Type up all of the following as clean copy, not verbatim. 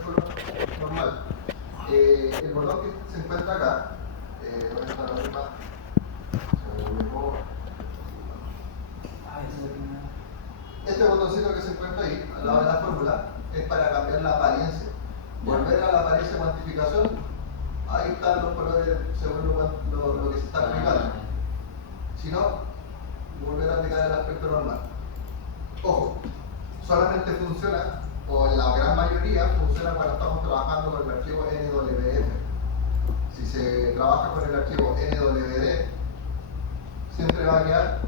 el color normal. El botón que se encuentra acá, ¿dónde está la misma? Este botoncito que se encuentra ahí, al lado de la fórmula, es para cambiar la apariencia. Volver a la apariencia de cuantificación, ahí están los colores según lo que se está aplicando. Si no, volver a aplicar el aspecto normal. Ojo, solamente funciona, o en la gran mayoría, funciona cuando estamos trabajando con el archivo NWF. Si se trabaja con el archivo NWD, siempre va a quedar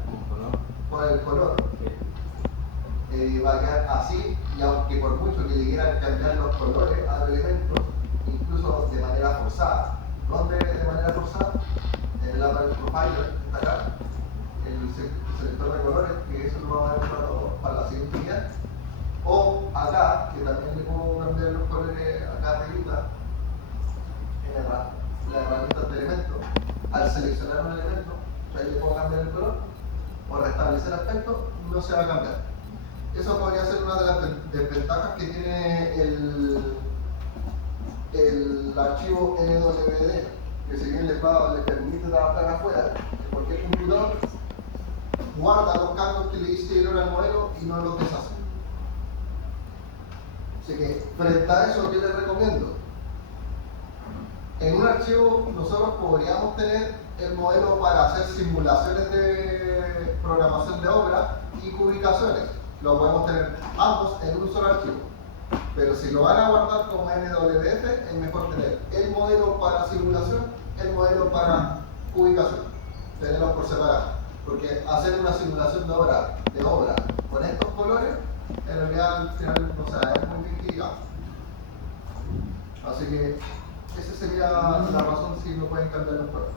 con el color. Va a quedar así, y aunque por mucho que le quieran cambiar los colores a los elementos, incluso de manera forzada, ¿dónde de manera forzada? En el Apple Profiler, está acá, el selector de colores, que eso lo vamos a ver para la siguiente unidad, o acá, que también le puedo cambiar los colores acá arriba, en la herramienta de elementos. Al seleccionar un elemento, ahí le puedo cambiar el color, o restablecer aspecto, no se va a cambiar. Eso podría ser una de las desventajas que tiene el archivo NWD, que si bien les permite trabajar afuera, porque el computador guarda los cambios que le hicieron al modelo y no los deshace. Así que, frente a eso, ¿qué les recomiendo? En un archivo nosotros podríamos tener el modelo para hacer simulaciones de programación de obra y cubicaciones. Lo podemos tener ambos en un solo archivo. Pero si lo van a guardar como NWF, es mejor tener el modelo para simulación, el modelo para ubicación. Tenerlos por separado. Porque hacer una simulación de obra con estos colores, en realidad al final no es muy bien. Así que esa sería la razón si no pueden cambiar los colores.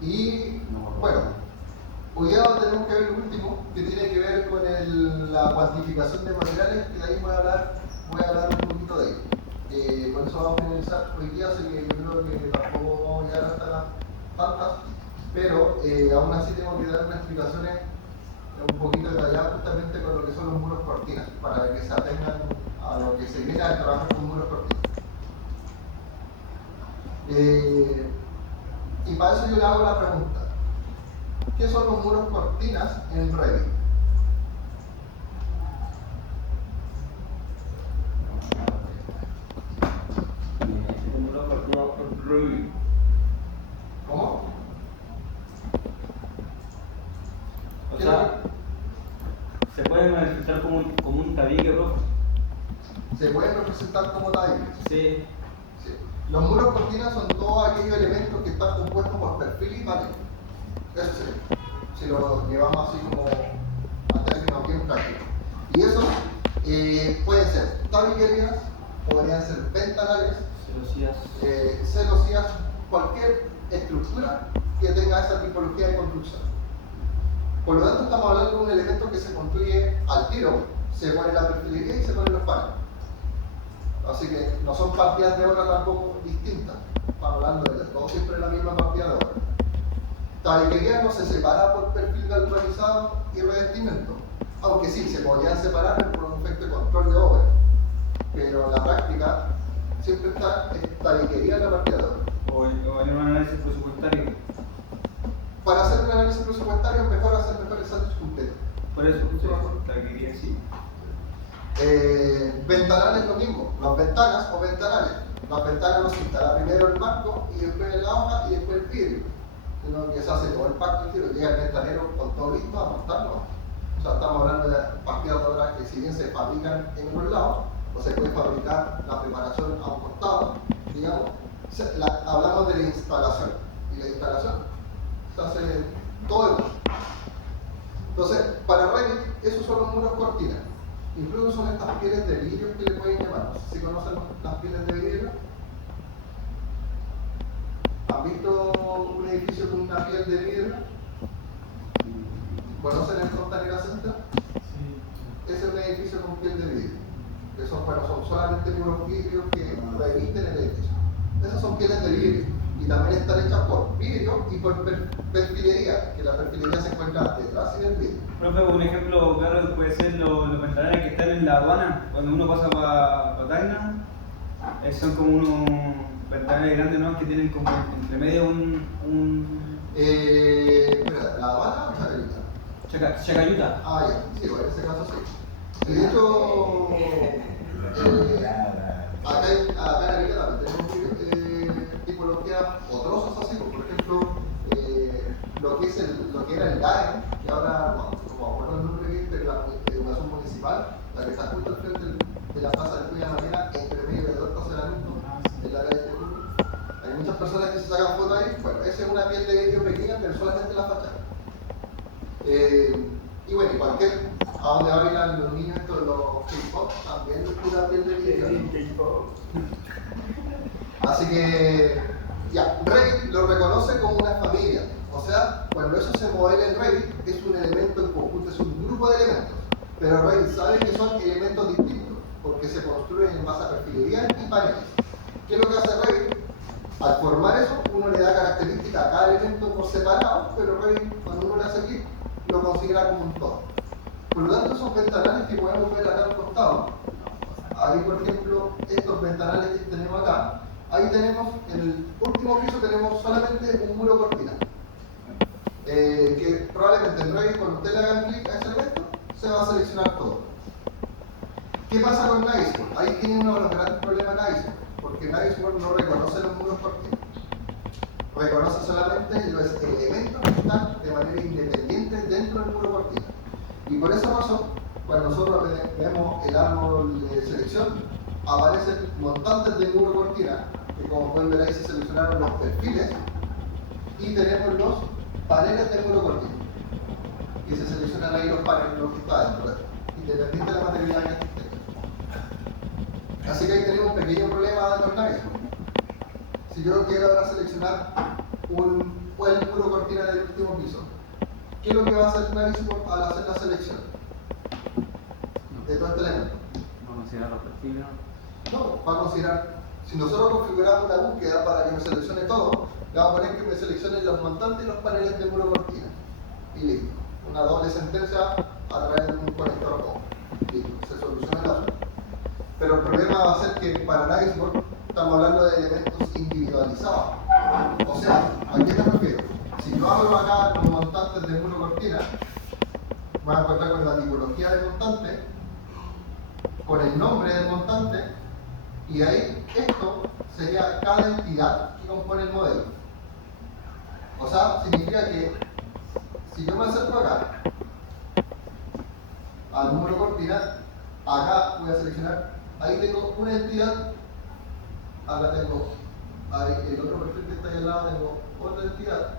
Y bueno, hoy día tenemos que ver el último, que tiene que ver con la cuantificación de materiales, que de ahí voy a hablar un poquito de ello. Con eso vamos a finalizar hoy día, así que yo creo que tampoco vamos a llegar hasta las tantas, pero aún así tengo que dar unas explicaciones un poquito detalladas justamente con lo que son los muros cortinas, para que se atengan a lo que se viene al trabajar con muros cortinas. Y para eso yo le hago la pregunta: ¿qué son los muros cortinas en Revit? ¿Cómo? O sea, ¿se pueden manifestar como un tabique rojo? ¿Se pueden representar como tabiques? Sí. Sí. Los muros cortinas son todos aquellos elementos que están compuestos por perfil y panel. Eso sí, si lo llevamos así como a términos bien prácticos. Y eso pueden ser tabiquerías, podrían ser ventanales, celosías, cualquier estructura que tenga esa tipología de construcción. Por lo tanto, estamos hablando de un elemento que se construye al tiro, se pone la perfilería y se ponen los paneles. Así que no son partidas de obra tampoco distintas, estamos hablando de todo siempre la misma partida de obra. Tabiquería no se separa por perfil galvanizado y revestimiento, aunque sí, se podrían separar por un efecto de control de obra, pero en la práctica siempre está tabiquería en la partida de obra. O en un análisis presupuestario. Para hacer un análisis presupuestario es mejor hacer el sándwich completo. Por eso, tabiquería sí. Ventanales es lo mismo, las ventanas o ventanales. Las ventanas no se instala primero el marco y después la hoja y después el vidrio, sino que se hace todo el pacto entero, llega el ventanero con todo listo a montarlo. O sea, estamos hablando de partidas de obras que si bien se fabrican en un lado, o se puede fabricar la preparación a un costado, digamos, hablamos de la instalación, y la instalación se hace todo el mundo. Entonces, para Revit, esos son los muros cortinas. Incluso son estas pieles de vidrio que le pueden llamar. No sé si conocen las pieles de vidrio. ¿Han visto un edificio con una piel de vidrio? ¿Conocen el Costanera Center? Sí. Ese es un edificio con piel de vidrio. Que son solamente puros vidrios que revisten el edificio. Esas son pieles de vidrio. Y también están hechas por vidrio y por perfilería, que la perfilería se encuentra detrás y del vidrio. Profe, un ejemplo claro puede ser la aduana, cuando uno pasa para Tacna, son como unos ventanales grandes, ¿no? Que tienen como entre medio Espera, ¿la aduana o Chacarita? Chacayuta. Ah, ya, sí, bueno, en ese caso sí. Y de hecho, acá en Arica también tenemos tipologías o trozos así, por ejemplo, lo que era el DAE, que ahora, no, como acuerdo el nombre que es, pero la educación municipal, la que está justo al frente de la plaza de Cuya Marina, entre medio de dos estacionamientos, en la calle de Julio. Hay muchas personas que se sacan fotos ahí. Bueno, esa es una piel de vidrio pequeña, pero solamente en la fachada. Y bueno, a donde bailan los niños estos de los K-pop, también es pura piel de vidrio. Así que, ya, Revit lo reconoce como una familia. O sea, cuando eso se modela en Revit, es un elemento en conjunto, es un grupo de elementos. Pero Revit sabe que son elementos distintos, porque se construyen en base a perfilería y paneles. ¿Qué es lo que hace Revit? Al formar eso, uno le da características a cada elemento por separado, pero Revit, cuando uno le hace clic, lo considera como un todo. Por lo tanto, esos ventanales que podemos ver acá al costado, ahí por ejemplo, estos ventanales que tenemos acá, ahí tenemos, en el último piso tenemos solamente un muro cortina. Que probablemente en Revit, cuando usted le haga clic a ese elemento, se va a seleccionar todo. ¿Qué pasa con Navisworks? Ahí tiene uno de los grandes problemas Navisworks, porque Navisworks no reconoce los muros cortinas. Reconoce solamente los elementos que están de manera independiente dentro del muro cortina. Y por esa razón, cuando nosotros vemos el árbol de selección, aparecen montantes de muro cortina, que como pueden ver ahí se seleccionaron los perfiles, y tenemos los paneles de muro cortina. Y se seleccionan ahí los paneles, los que están dentro, independiente de la materialidad que esté. Así que ahí tenemos un pequeño problema de los Navisworks. Si yo quiero ahora seleccionar el muro cortina del último piso, ¿qué es lo que va a hacer Navisworks al hacer la selección de todo este elemento? No considera los perfiles. No, va a considerar, si nosotros configuramos una búsqueda para que me seleccione todo, le vamos a poner que me seleccione los montantes y los paneles de muro cortina. Y listo. Una doble sentencia a través de un conector COM. Listo, se soluciona el asunto. Pero el problema va a ser que para Navisworks estamos hablando de elementos individualizados. O sea, ¿a qué me refiero? Si yo abro acá los montantes de muro cortina, voy a encontrar con la tipología del montante, con el nombre del montante, y de ahí esto sería cada entidad que compone el modelo. O sea, significa que si yo me acerco acá al muro cortina, acá voy a seleccionar, ahí tengo una entidad. Acá tengo ahí el otro perfil que está ahí al lado, tengo otra entidad.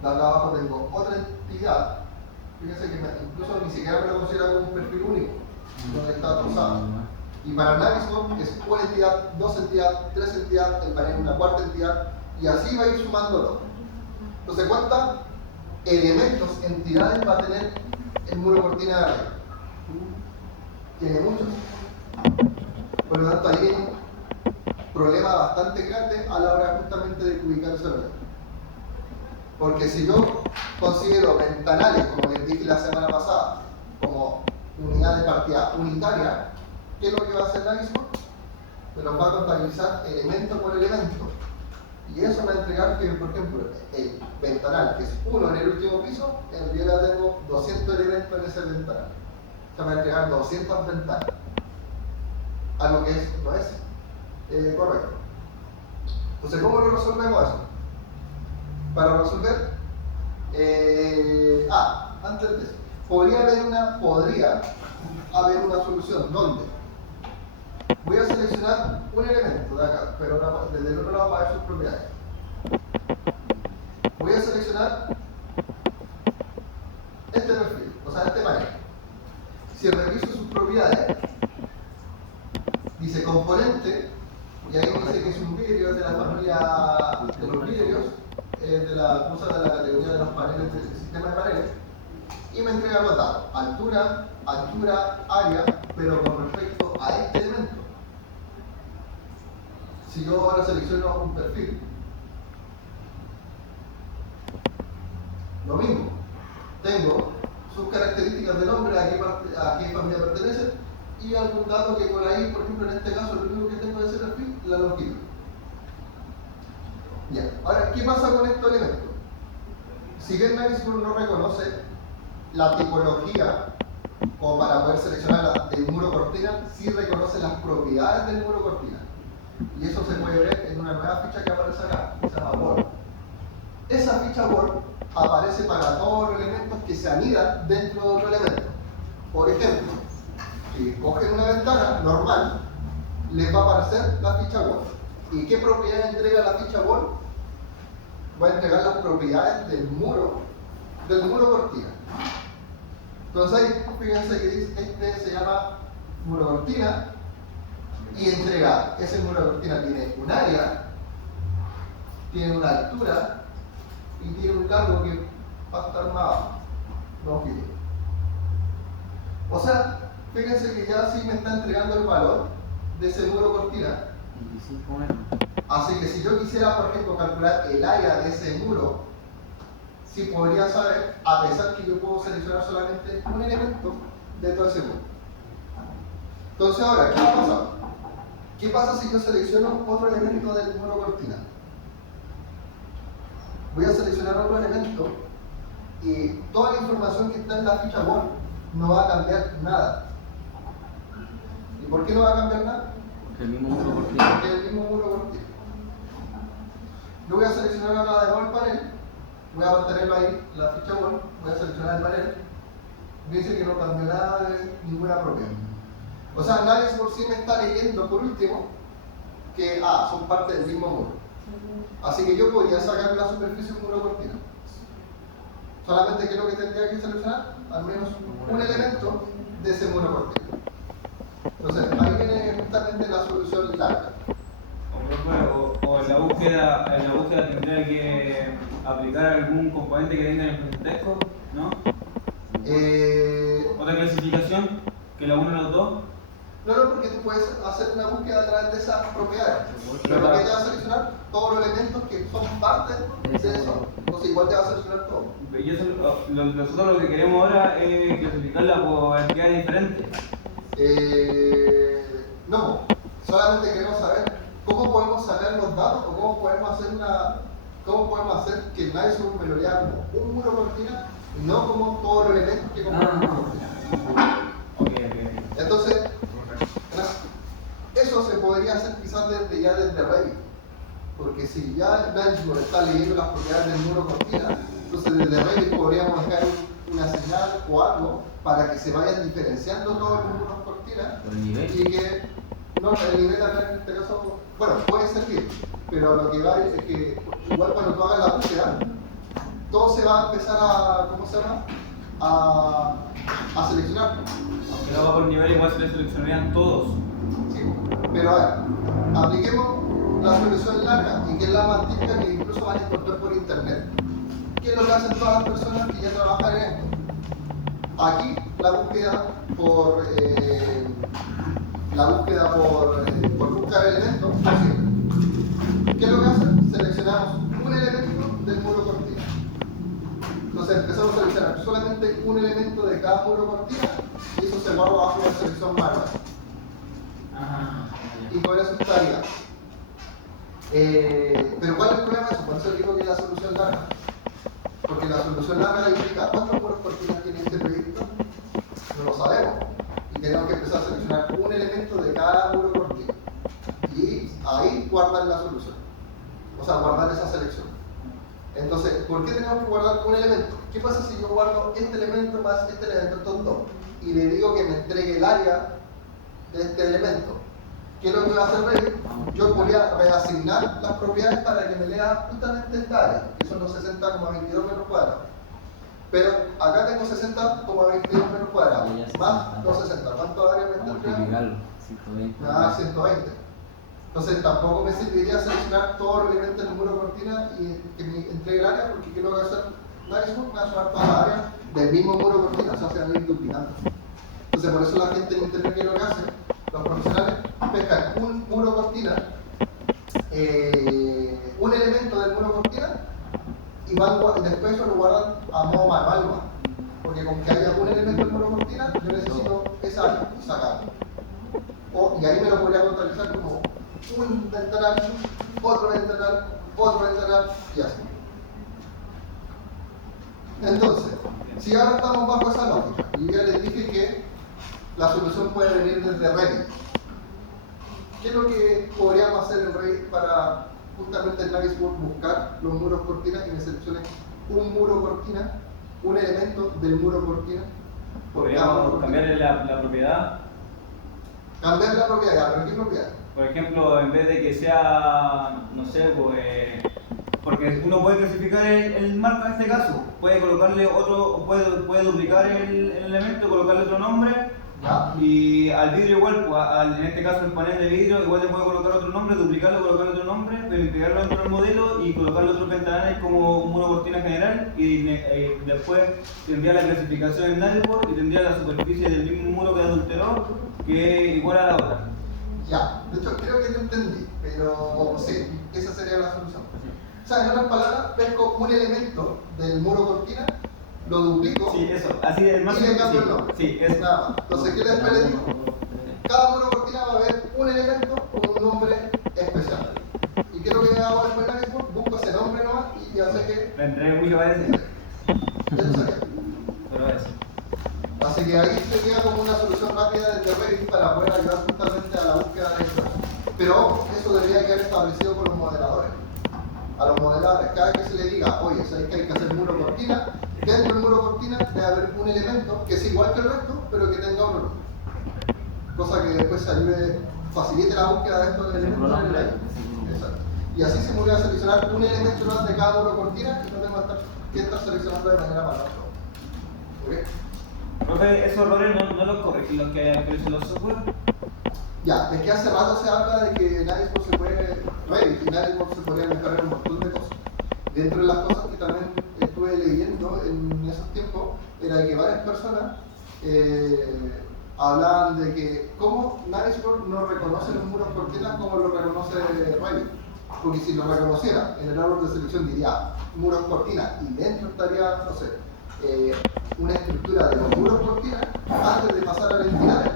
De acá abajo tengo otra entidad. Fíjense que incluso ni siquiera me lo considera como un perfil único, donde está trozado. Y para Navisworks es una entidad, dos entidades, tres entidades, el panel una cuarta entidad, y así va a ir sumándolo. Entonces, ¿cuántos elementos, entidades va a tener el muro cortina de array? Tiene muchos. Por lo tanto, ahí hay un problema bastante grande a la hora justamente de ubicar ese elemento. Porque si yo considero ventanales, como les dije la semana pasada, como unidad de partida unitaria, ¿qué es lo que va a hacer Navisworks? Me los va a contabilizar elemento por elemento. Y eso me va a entregar que, por ejemplo, el ventanal, que es uno en el último piso, en realidad tengo 200 elementos en ese ventanal. O sea, me va a entregar 200 ventanas. Algo que no es correcto. Entonces, ¿cómo lo resolvemos eso? Para resolver, antes de eso, podría haber una solución donde voy a seleccionar un elemento de acá, pero desde el otro lado para ver sus propiedades. Voy a seleccionar este perfil, o sea, este panel. Si reviso sus propiedades, dice componente, y ahí dice que es un vidrio de la familia de los vidrios, de la categoría de los paneles del sistema de paneles, y me entrega los datos, altura, área, pero con respecto a este elemento. Si yo ahora selecciono un perfil, lo mismo, tengo sus características del hombre, a qué familia pertenece, y algún dato que por ahí, por ejemplo, en este caso, lo único que tengo de ese perfil, la longitud. Bien, ahora, ¿qué pasa con estos elementos? Si bien Navisworks no reconoce la tipología como para poder seleccionar del muro cortina, sí reconoce las propiedades del muro cortina. Y eso se puede ver en una nueva ficha que aparece acá, que se llama Word. Esa ficha Word aparece para todos los elementos que se anidan dentro de otro elemento. Por ejemplo, si cogen una ventana normal, les va a aparecer la ficha Word. ¿Y qué propiedad entrega la ficha Word? Va a entregar las propiedades del muro cortina. Entonces ahí, fíjense que dice, este se llama muro cortina y entrega. Ese muro cortina tiene un área, tiene una altura y tiene un largo que va a estar más abajo. Longitud. O sea, fíjense que ya sí me está entregando el valor de ese muro cortina. 25 metros. Así que si yo quisiera, por ejemplo, calcular el área de ese muro, sí podría saber, a pesar que yo puedo seleccionar solamente un elemento de todo ese muro. Entonces ahora, ¿qué va a pasar? ¿Qué pasa si yo selecciono otro elemento del muro cortina? Voy a seleccionar otro elemento y toda la información que está en la ficha Word no va a cambiar nada. ¿Y por qué no va a cambiar nada? Porque el mismo muro cortina. Porque el mismo muro cortina. Yo voy a seleccionar ahora de nuevo el panel, voy a mantenerlo ahí, la ficha Word, voy a seleccionar el panel, me dice que no cambió nada de ninguna propiedad. O sea, Navisworks sí me está leyendo por último que son parte del mismo muro. Así que yo podría sacar la superficie de un muro cortina. Solamente que es lo que tendría que seleccionar, al menos un elemento de ese muro cortina. Entonces, ahí viene justamente la solución larga. O en la búsqueda tendría que aplicar algún componente que tenga en el parentesco, ¿no? Otra clasificación que la une a los dos. No, porque tú puedes hacer una búsqueda a través de esas propiedades. Pero ¿qué te va a seleccionar? Todos los elementos que son parte de eso. Entonces igual te va a seleccionar todo. Y eso, nosotros lo que queremos ahora es clasificarla por entidades diferentes. No, solamente queremos saber cómo podemos sacar los datos o cómo podemos hacer que Navisworks me lo lea como un muro cortina y no como todos los elementos que componen un muro cortina. Okay. Entonces, eso se podría hacer quizás desde Revit, porque si ya Navisworks está leyendo las propiedades del muro cortina, entonces desde Revit podríamos dejar una señal o algo para que se vayan diferenciando todos los muros cortina y que no, el nivel acá en este caso, bueno, puede servir, pero lo que va es que igual cuando tú hagas la búsqueda, todo se va a empezar a, ¿cómo se llama? A seleccionar. Aunque no va por nivel, igual se le seleccionarían todos. Sí, pero a ver, apliquemos la solución larga y que es la más típica que incluso van a encontrar por internet. ¿Qué es lo que hacen todas las personas que ya trabajan en esto? Aquí la búsqueda por buscar elementos posible. ¿Qué es lo que hacen? Seleccionamos un elemento del muro cortina. Entonces empezamos a seleccionar solamente un elemento de cada muro cortina y eso se guarda bajo la selección manual. Y con eso estaría. Pero ¿cuál es el problema de eso? Por eso digo que es la solución larga. Porque la solución larga implica cuántos muros cortinas tiene este proyecto, no lo sabemos. Y tenemos que empezar a seleccionar un elemento de cada muro cortina. Y ahí guardar la solución. O sea, guardar esa selección. Entonces, ¿por qué tenemos que guardar un elemento? ¿Qué pasa si yo guardo este elemento más este elemento, estos dos? Y le digo que me entregue el área de este elemento. ¿Qué es lo que va a hacer Revit? Yo voy a reasignar las propiedades para que me lea justamente esta área, que son los 60,22 metros cuadrados. Pero acá tengo 60,22 metros cuadrados, más los 60. ¿Cuánto área me está entregando? 120. Nada, 120. Entonces tampoco me serviría seleccionar todos los elementos del muro cortina y que me entregue el área, porque ¿qué es lo que va a hacer Navisworks? Me va a sumar todas las áreas del mismo muro cortina, o sea, se van a ir duplicando. Entonces por eso la gente en internet, ¿qué es lo que hace? Los profesionales pescan un muro cortina, un elemento del muro cortina y después eso lo guardan a modo manual. Por porque con que haya un elemento en muro cortina, yo necesito esa área y sacarlo. Y ahí me lo podría contabilizar como un ventanal, otro ventanal y así. Entonces, si ahora estamos bajo esa lógica, y ya les dije que la solución puede venir desde Revit, ¿qué es lo que podríamos hacer en Revit para justamente en Navisworks buscar los muros cortina y me seleccione un muro cortina, un elemento del muro cortina? Podríamos cambiarle la propiedad. Cambiar la propiedad, ¿pero qué propiedad? Por ejemplo, en vez de que sea, no sé, Porque uno puede clasificar el marco en este caso, puede colocarle otro, puede duplicar el elemento, colocarle otro nombre, ¿Ya? y al vidrio igual, en este caso el panel de vidrio, igual le puede colocar otro nombre, duplicarlo, colocarle otro nombre, pero integrarlo dentro del modelo y colocarle otros ventanales como un muro cortina general, y después tendría la clasificación en Navisworks y tendría la superficie del mismo muro que adulteró, que es igual a la otra. Ya, de hecho creo que lo entendí, pero sí, esa sería la solución. O sea, en otras palabras, pesco un elemento del muro cortina, lo duplico Sí, eso, así de más. y le cambio el nombre. Sí, es Nada más. Entonces, ¿qué después le digo? Cada muro cortina va a haber un elemento con un nombre especial. ¿Y qué es lo que hago después en Navisworks? Busco ese nombre nomás y ya sé que me entregué mucho para decir, eso sería. pero eso. Así que ahí sería como una solución rápida desde Revit para poder ayudar justamente a la búsqueda de eso. Pero ojo, eso debería quedar establecido por los modeladores. A los modeladores, cada vez que se le diga, oye, ¿sabes que hay que hacer muro cortina? Dentro del muro cortina debe haber un elemento que es igual que el resto, pero que tenga otro nombre. Cosa que después se ayude, facilite la búsqueda de estos elementos en el aire. Exacto. Y así se me voy a seleccionar un elemento más de cada muro cortina y no tengo que estar seleccionando de manera manual. ¿Ok? Profe, esos errores no los corrigen los que aparecen los software. Ya, es que hace rato se habla de que Navisworks se puede, Revit y Navisworks se podría mejorar un montón de cosas. Dentro de las cosas que también estuve leyendo en esos tiempos, era que varias personas hablaban de que cómo Navisworks no reconoce los muros cortinas como lo reconoce Revit. Porque si lo reconociera en el árbol de selección diría muros cortinas y dentro estaría, no sé, una estructura de los muros cortinas antes de pasar a la entidad.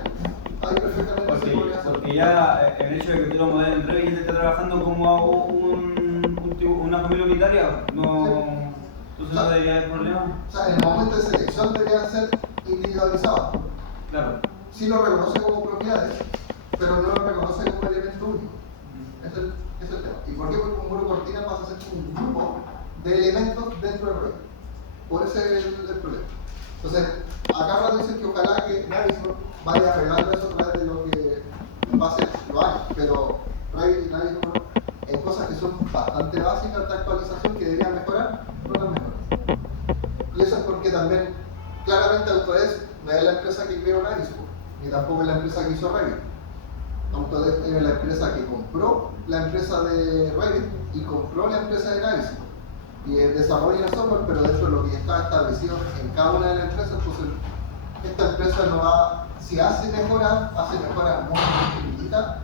Ahí perfectamente se podría hacer. Porque ya el hecho de que tú lo modeles en Revit y te esté trabajando como una familia unitaria, no, entonces no debería haber problema. O sea, en el momento de selección deberían ser individualizados. Claro. Sí lo reconoce como propiedades, pero no lo reconoce como elemento único. Ese es el tema. ¿Y por qué? Porque un muro cortina pasa a ser un grupo de elementos dentro del Revit. Por ese es el problema. Entonces, acá rato dicen que ojalá que Navisworks vaya arreglando eso a través de lo que pase los años, pero Revit y Navisworks en cosas que son bastante básicas de actualización que deberían mejorar, no las mejoran. Y eso es porque también, claramente Autodesk no es la empresa que creó Navisworks, ni tampoco es la empresa que hizo Revit. Autodesk es la empresa que compró la empresa de Revit y compró la empresa de Navisworks. Y desarrolla el software, pero dentro de lo que ya está establecido en cada una de las empresas, entonces esta empresa no va, si hace mejoras muy chiquititas,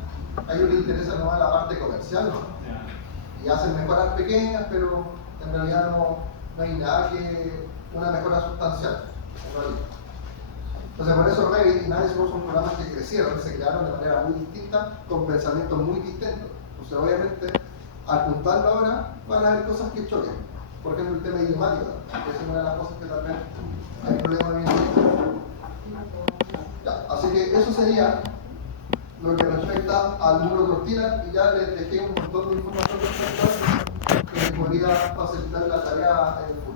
a ellos les interesa nomás la parte comercial, ¿no? Y hacen mejoras pequeñas, pero en realidad no hay nada que una mejora sustancial, en realidad. Entonces por eso Revit y Navisworks son programas que crecieron, se crearon de manera muy distinta, con pensamientos muy distintos. Entonces obviamente, al juntarlo ahora, van a haber cosas que choquen. Por ejemplo, el tema idiomático, que es una de las cosas que también hay problemas bien. Ya, así que eso sería lo que respecta al muro cortina, y ya les dejé un montón de información respecto a eso que les podría facilitar la tarea en el futuro.